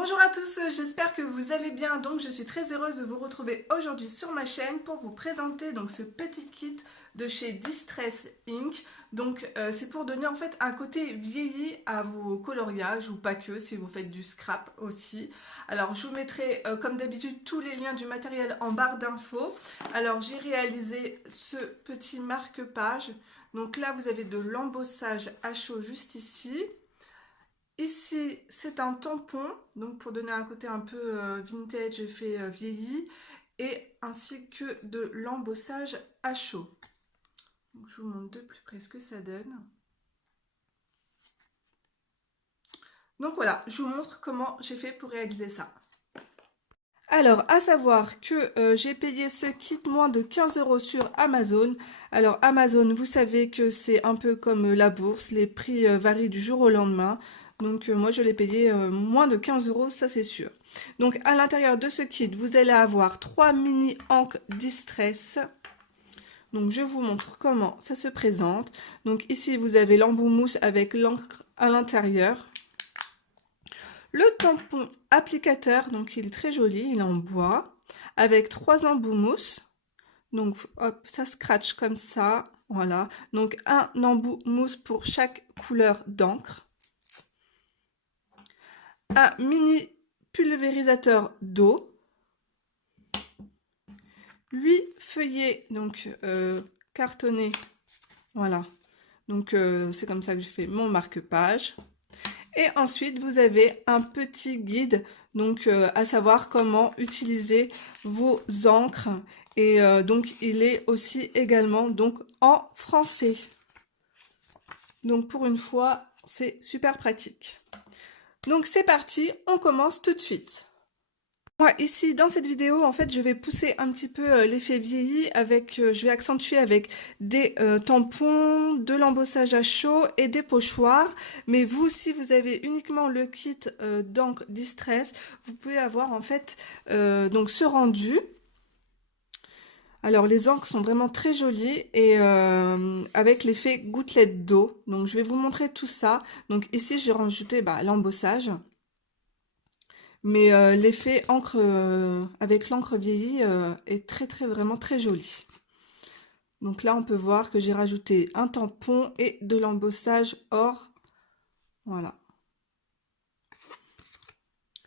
Bonjour à tous, j'espère que vous allez bien. Donc je suis très heureuse de vous retrouver aujourd'hui sur ma chaîne pour vous présenter donc ce petit kit de chez Distress Ink. Donc c'est pour donner en fait un côté vieilli à vos coloriages ou pas que, si vous faites du scrap aussi. Alors je vous mettrai comme d'habitude tous les liens du matériel en barre d'infos. Alors j'ai réalisé ce petit marque-page. Donc là vous avez de l'embossage à chaud juste ici. Ici, c'est un tampon, donc pour donner un côté un peu vintage fait vieilli, et ainsi que de l'embossage à chaud. Donc, je vous montre de plus près ce que ça donne. Donc voilà, je vous montre comment j'ai fait pour réaliser ça. Alors, à savoir que j'ai payé ce kit moins de 15 € sur Amazon. Alors, Amazon, vous savez que c'est un peu comme la bourse, les prix varient du jour au lendemain. Donc, moi, je l'ai payé moins de 15 €, ça c'est sûr. Donc, à l'intérieur de ce kit, vous allez avoir 3 mini encres Distress. Donc, je vous montre comment ça se présente. Donc, ici, vous avez l'embout mousse avec l'encre à l'intérieur. Le tampon applicateur, donc il est très joli, il est en bois, avec 3 embouts mousse. Donc hop, ça scratch comme ça, voilà. Donc un embout mousse pour chaque couleur d'encre. Un mini pulvérisateur d'eau. 8 feuillets donc cartonnés, voilà. Donc c'est comme ça que j'ai fait mon marque-page. Et ensuite, vous avez un petit guide, donc à savoir comment utiliser vos encres. Et donc, il est aussi également donc en français. Donc, pour une fois, c'est super pratique. Donc, c'est parti, on commence tout de suite. Moi, ici, dans cette vidéo, en fait, je vais pousser un petit peu l'effet vieilli avec, je vais accentuer avec des tampons, de l'embossage à chaud et des pochoirs. Mais vous, si vous avez uniquement le kit d'encre Distress, vous pouvez avoir en fait donc ce rendu. Alors, les encres sont vraiment très jolies et avec l'effet gouttelette d'eau. Donc, je vais vous montrer tout ça. Donc, ici, j'ai rajouté l'embossage. Mais l'effet encre avec l'encre vieillie est vraiment très joli. Donc là, on peut voir que j'ai rajouté un tampon et de l'embossage or. Voilà.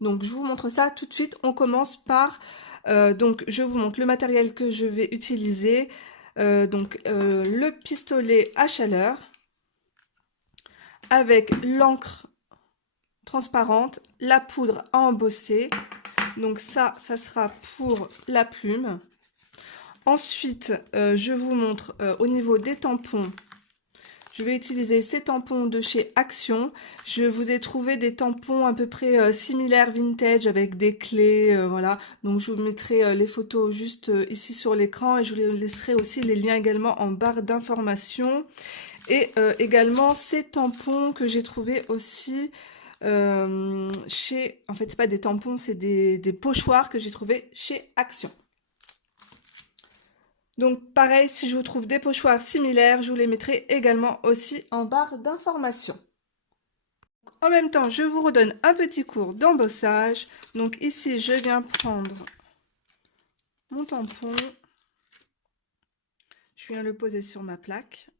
Donc je vous montre ça tout de suite. On commence par, donc je vous montre le matériel que je vais utiliser. Le pistolet à chaleur avec l'encre transparente, la poudre à embosser. Donc ça sera pour la plume. Ensuite, je vous montre au niveau des tampons. Je vais utiliser ces tampons de chez Action. Je vous ai trouvé des tampons à peu près similaires vintage avec des clés, voilà. Donc je vous mettrai les photos juste ici sur l'écran et je vous laisserai aussi les liens également en barre d'informations. Et également ces tampons que j'ai trouvés aussi chez... En fait, c'est pas des tampons, c'est des pochoirs que j'ai trouvés chez Action. Donc pareil, si je vous trouve des pochoirs similaires, je vous les mettrai également aussi en barre d'informations. En même temps, je vous redonne un petit cours d'embossage. Donc ici, je viens prendre mon tampon. Je viens le poser sur ma plaque.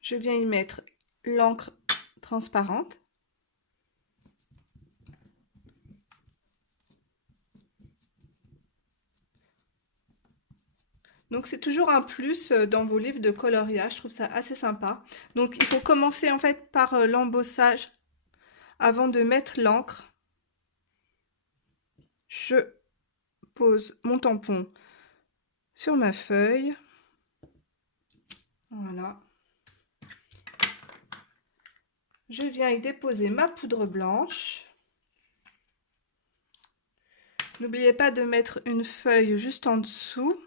Je viens y mettre l'encre transparente. Donc c'est toujours un plus dans vos livres de coloriage, je trouve ça assez sympa. Donc il faut commencer en fait par l'embossage avant de mettre l'encre. Je pose mon tampon sur ma feuille. Voilà. Je viens y déposer ma poudre blanche. N'oubliez pas de mettre une feuille juste en dessous.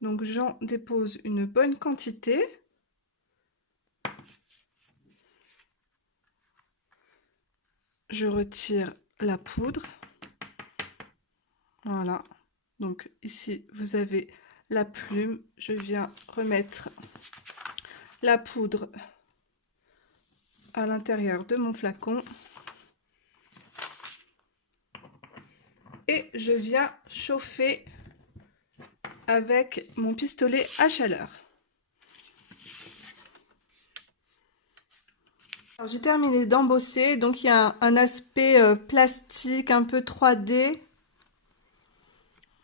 Donc j'en dépose une bonne quantité. Je retire la poudre. Voilà. Donc ici, vous avez la plume. Je viens remettre la poudre à l'intérieur de mon flacon. Et je viens chauffer avec mon pistolet à chaleur. J'ai terminé d'embosser, donc il y a un aspect plastique un peu 3D.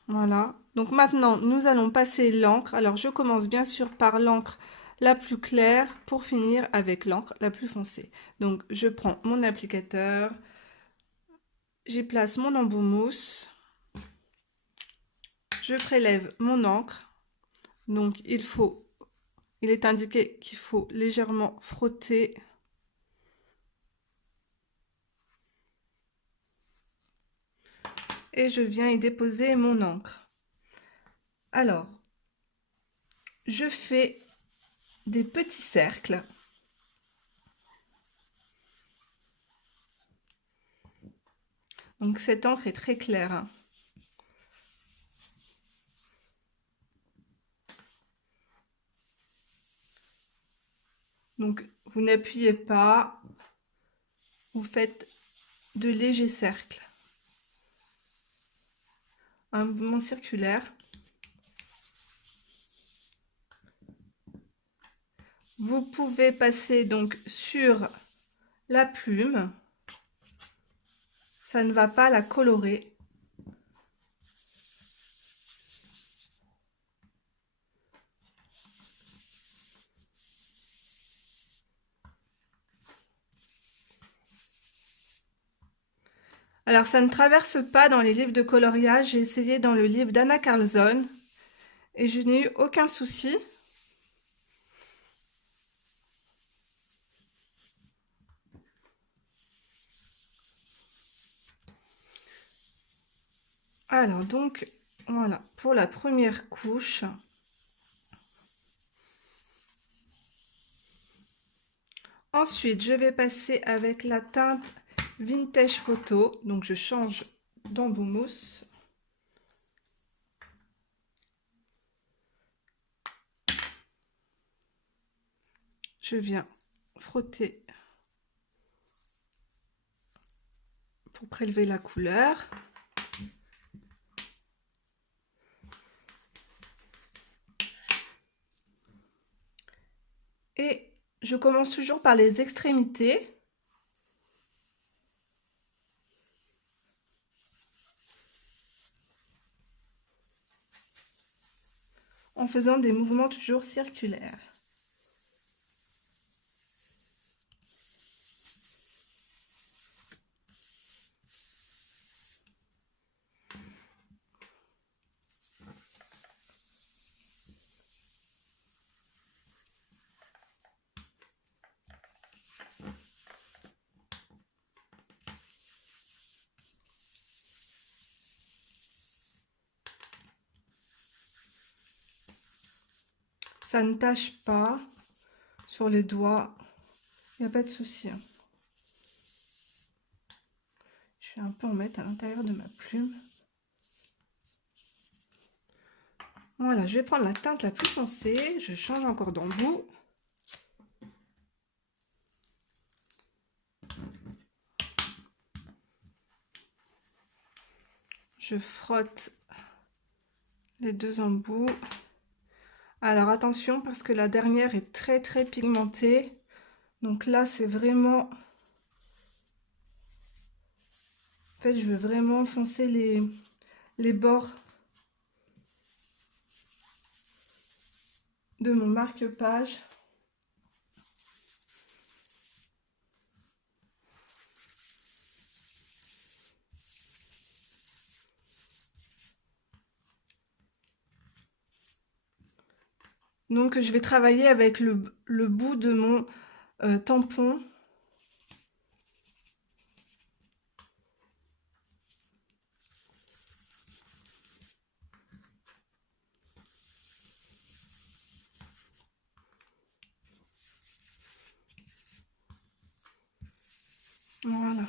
Voilà, donc maintenant nous allons passer l'encre. Alors je commence bien sûr par l'encre la plus claire pour finir avec l'encre la plus foncée. Donc je prends mon applicateur, j'y place mon embout mousse, je prélève mon encre. Donc il est indiqué qu'il faut légèrement frotter. Et je viens y déposer mon encre. Alors, je fais des petits cercles. Donc cette encre est très claire, hein. Donc vous n'appuyez pas, vous faites de légers cercles. Un mouvement circulaire. Vous pouvez passer donc sur la plume. Ça ne va pas la colorer. Alors ça ne traverse pas dans les livres de coloriage, j'ai essayé dans le livre d'Anna Carlzon et je n'ai eu aucun souci. Alors donc voilà pour la première couche. Ensuite je vais passer avec la teinte Vintage Photo, donc je change d'embout mousse. Je viens frotter pour prélever la couleur. Et je commence toujours par les extrémités. En faisant des mouvements toujours circulaires. Ça ne tâche pas sur les doigts, il n'y a pas de souci. Je vais un peu en mettre à l'intérieur de ma plume. Voilà, je vais prendre la teinte la plus foncée, je change encore d'embout. Je frotte les deux embouts. Alors attention parce que la dernière est très pigmentée. Donc là c'est vraiment... En fait je veux vraiment foncer les bords de mon marque-page. Donc je vais travailler avec le bout de mon tampon. Voilà.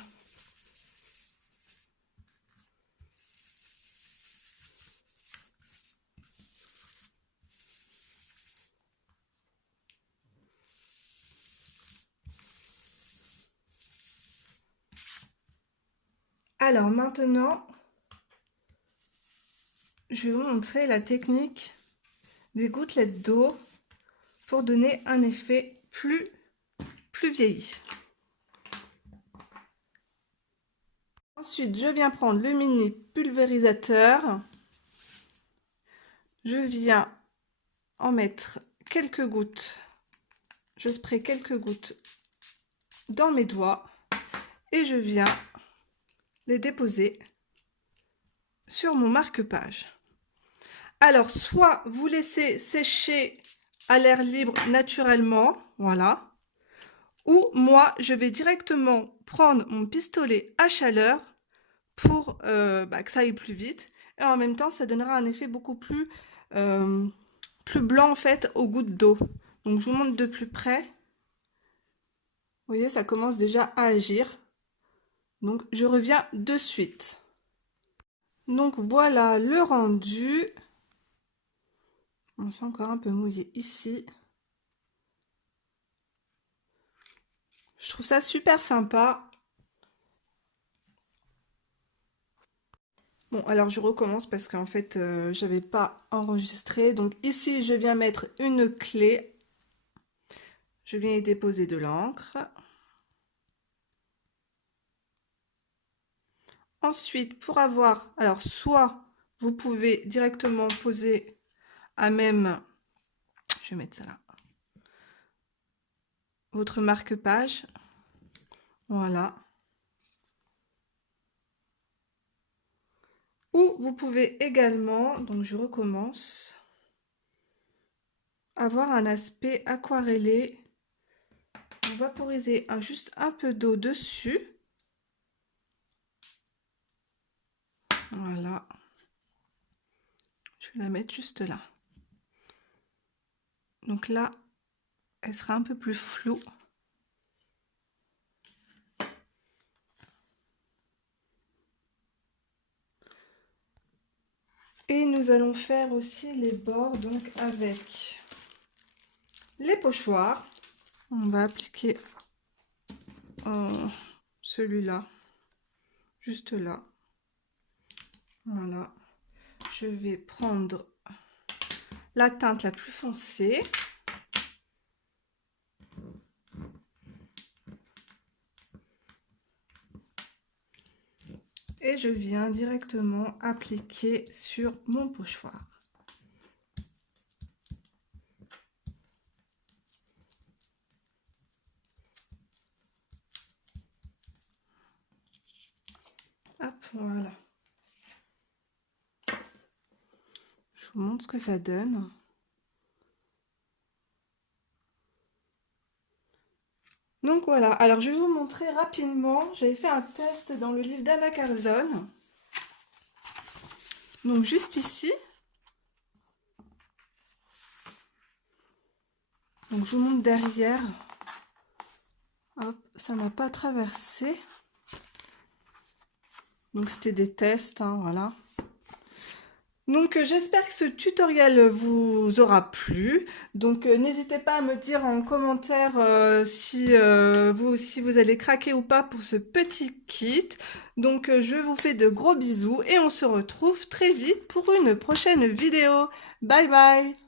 Alors maintenant, je vais vous montrer la technique des gouttelettes d'eau pour donner un effet plus vieilli. Ensuite, je viens prendre le mini pulvérisateur. Je viens en mettre quelques gouttes. Je spray quelques gouttes dans mes doigts et je viens les déposer sur mon marque-page. Alors, soit vous laissez sécher à l'air libre naturellement, voilà, ou moi, je vais directement prendre mon pistolet à chaleur pour que ça aille plus vite. Et en même temps, ça donnera un effet beaucoup plus blanc en fait aux gouttes d'eau. Donc, je vous montre de plus près. Vous voyez, ça commence déjà à agir. Donc, je reviens de suite. Donc, voilà le rendu. On sent encore un peu mouillé ici. Je trouve ça super sympa. Bon, alors je recommence parce qu'en fait, j'avais pas enregistré. Donc ici, je viens mettre une clé. Je viens y déposer de l'encre. Ensuite, pour avoir... Alors, soit vous pouvez directement poser à même... Je vais mettre ça là. Votre marque-page. Voilà. Ou vous pouvez également, donc je recommence, avoir un aspect aquarellé. Vous vaporisez juste un peu d'eau dessus. Voilà. Je vais la mettre juste là. Donc là, elle sera un peu plus floue. Et nous allons faire aussi les bords donc avec les pochoirs. On va appliquer celui-là, juste là. Voilà. Je vais prendre la teinte la plus foncée. Et je viens directement appliquer sur mon pochoir. Hop, voilà. Je vous montre ce que ça donne. Donc voilà, alors je vais vous montrer rapidement, j'avais fait un test dans le livre d'Anna Carzon. Donc juste ici. Donc je vous montre derrière. Hop, ça n'a pas traversé. Donc c'était des tests, hein, voilà. Donc j'espère que ce tutoriel vous aura plu. Donc n'hésitez pas à me dire en commentaire si vous aussi vous allez craquer ou pas pour ce petit kit. Donc je vous fais de gros bisous et on se retrouve très vite pour une prochaine vidéo. Bye bye!